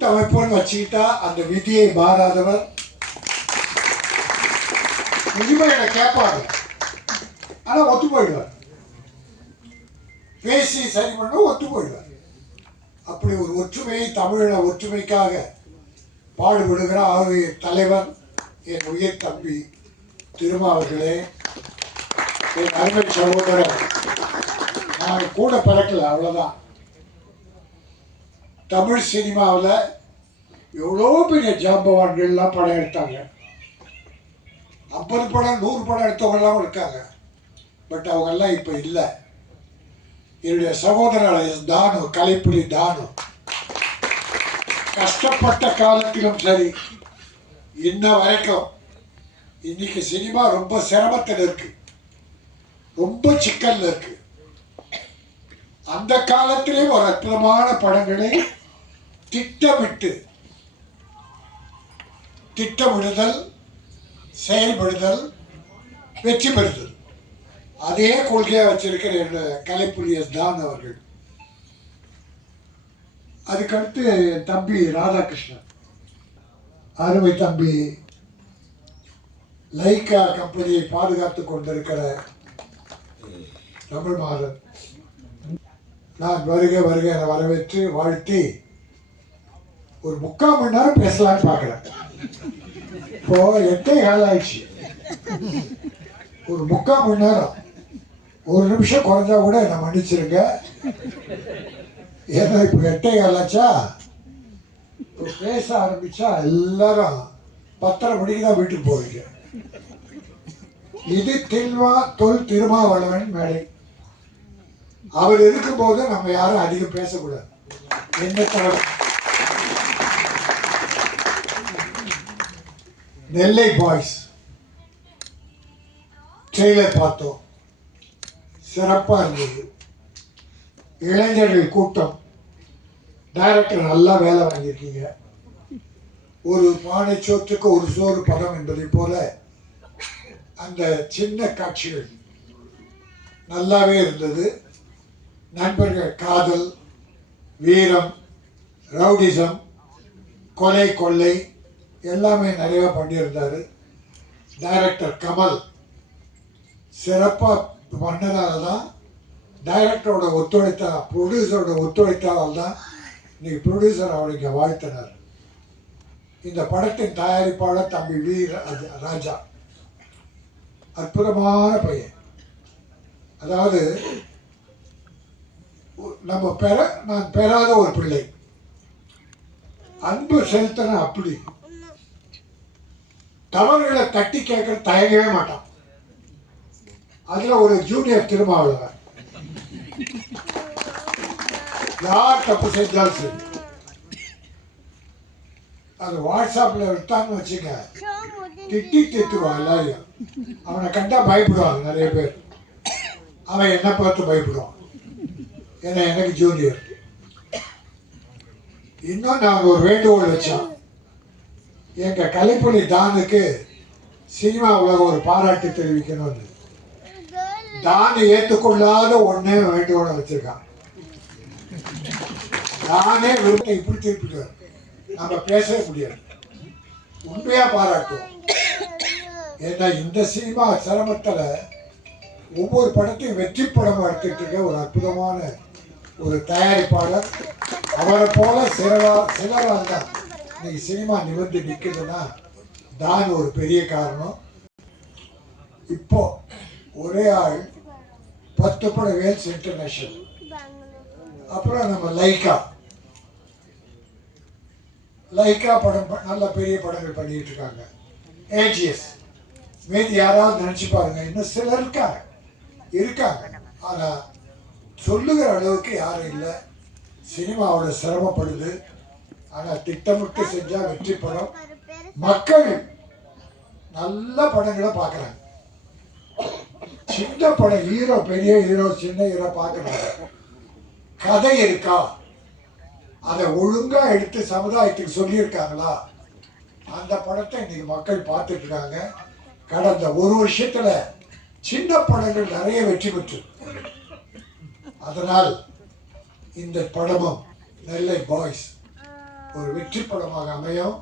கூட்டமைப்புன்னு வச்சுக்கிட்டா அந்த விதியை மாறாதவர். உரிமையில கேட்பாங்க ஆனா ஒத்து போயிடுவார். பேசி சரி பண்ண ஒத்து போயிடுவார். அப்படி ஒரு ஒற்றுமையை தமிழ ஒற்றுமைக்காக பாடுபடுகிற ஆகிய தலைவர் என் உயிர் தம்பி திருமாவர்களே என் அருமை சகோதரர் நான் கூட பிறக்கல அவ்வளோதான் தமிழ் சினிமாவில் எவ்வளோ பெரிய ஜாம்பவான்கள்லாம் படம் எடுத்தாங்க. ஐம்பது படம் நூறு படம் எடுத்தவங்கெல்லாம் இருக்காங்க. பட் அவங்கெல்லாம் இப்போ இல்லை. என்னுடைய சகோதரர் எஸ் தானு கலைப்புலி தானு. கஷ்டப்பட்ட காலத்திலும் சரி இன்ன வரைக்கும் இன்னைக்கு சினிமா ரொம்ப சிரமத்தில் இருக்கு. ரொம்ப சிக்கல்ல இருக்கு. அந்த காலத்திலே ஒரு அற்புதமான படங்களை திட்டமிட்டு திட்டமிடுதல் செயல்படுதல் வெற்றி பெறுதல் அதே கொள்கையாக வச்சிருக்கிற என்னுடைய கலைப்புலி எஸ் தான் அவர்கள். அதுக்கடுத்து என் தம்பி ராதாகிருஷ்ணன். அருமை தம்பி லைக்கா கம்பெனியை பாதுகாத்து கொண்டிருக்கிற தமிழ் மாதன் நான் வருக வருக என வரவேற்று வாழ்த்தி ஒரு முக்கால் மணி நேரம் பேசலாம்னு பார்க்குறேன் இப்போ எட்டே கால் ஆயிடுச்சு. ஒரு முக்கால் மணி நேரம். ஒரு நிமிஷம் குறைஞ்சா கூட என்னை மன்னிச்சிருங்க. ஏன்னா இப்போ எட்டே காலாச்சா இப்போ பேச ஆரம்பிச்சா எல்லாரும் பத்தரை மணிக்கு தான் வீட்டுக்கு போவீங்க. இது தில்வா தொல் திருமாவளவன் மேடை. அவர் இருக்கும்போது நம்ம யாரும் அதிகம் பேசக்கூடாது. என்ன தவிர நெல்லை பாய்ஸ். ட்ரெய்லர் பார்த்தோம். சிறப்பாக இருந்தது. இளைஞர்கள் கூட்டம். டைரக்டர் நல்லா வேலை வாங்கியிருக்கீங்க. ஒரு பானை சோற்றுக்கு ஒரு சோறு படம் என்பதை போல அந்த சின்ன காட்சிகள் நல்லாவே இருந்தது. நண்பர்கள் காதல் வீரம் ரவுடிசம் கொலை கொள்ளை எல்லாமே நிறையா பண்ணியிருந்தார். டைரக்டர் கமல் சிறப்பாக பண்ணதால் தான் டைரக்டரோட ஒத்துழைத்தா ப்ரொடியூசரோட ஒத்துழைத்தால் தான் இன்றைக்கி ப்ரொடியூசர் அவருக்கு வாழ்த்தினார். இந்த படத்தின் தயாரிப்பாளர் தம்பி வி ராஜா. அற்புதமான பையன். அதாவது நம்ம பெற நான் பெறாத ஒரு பிள்ளை. அன்பு செலுத்தின அப்படி. தவறுகளை தட்டி கேட்க தயங்கவே மாட்டான். அதுல ஒரு ஜூனியர் திருமாவளவர் யார் தப்பு செஞ்சாலும் சரி. அது வாட்ஸ்அப்ல விட்டான்னு வச்சுக்க திட்டி திட்டுவான் எல்லாரையும். அவனை கண்டா பயப்படுவாங்க நிறைய பேர். அவன் என்ன பார்த்து பயப்படுவான். ஏன்னா எனக்கு ஜூனியர் இன்னும் நான் ஒரு வேண்டுகோள் வச்சோம். எங்க கலைப்புலி தானுக்கு சினிமா உலகம் ஒரு பாராட்டு தெரிவிக்கணும்னு. தானு ஏற்றுக்கொள்ளாத ஒன்றே வேண்டுகோளை வச்சிருக்கான். நானே விருப்பம் இப்படி திருப்பிடுவேன் நம்ம பேசவே முடியாது. உண்மையா பாராட்டுவோம். ஏன்னா இந்த சினிமா சிரமத்தில் ஒவ்வொரு படத்தையும் வெற்றி படமாக எடுத்துட்டு இருக்க ஒரு அற்புதமான ஒரு தயாரிப்பாளர். அவரை போல சிலரா சிலராக தான் இன்னைக்கு சினிமா நிமிர்ந்து நிற்கிறதுனா தான் ஒரு பெரிய காரணம். இப்போ ஒரே ஆள் பத்து படம் வேல்ஸ் இன்டர்நேஷனல். அப்புறம் நம்ம லைக்கா லைக்கா படம் நல்ல பெரிய படங்கள் பண்ணிட்டு இருக்காங்க ஏஜிஎஸ் மீதி யாராவது நினைச்சு பாருங்க இன்னும் சிலர் இருக்காங்க. இருக்காங்க. ஆனால் சொல்லுகிற அளவுக்கு யாரும் இல்லை. சினிமாவோட சிரமப்படுது. ஆனா திட்டமிட்டு செஞ்சா வெற்றி படம் மக்கள் நல்ல படங்களை பார்க்குறாங்க. சின்ன படம் ஹீரோ பெரிய ஹீரோ சின்ன ஹீரோ பார்க்குறாங்க. கதை இருக்கா? அதை ஒழுங்கா எடுத்து சமுதாயத்துக்கு சொல்லியிருக்காங்களா? அந்த படத்தை இன்னைக்கு மக்கள் பார்த்துட்டு இருக்காங்க. கடந்த ஒரு வருஷத்துல சின்ன படங்கள் நிறைய வெற்றி பெற்று. அதனால் இந்த படமும் நெல்லை பாய்ஸ். ஒரு வெற்றி படமாக அமையும்.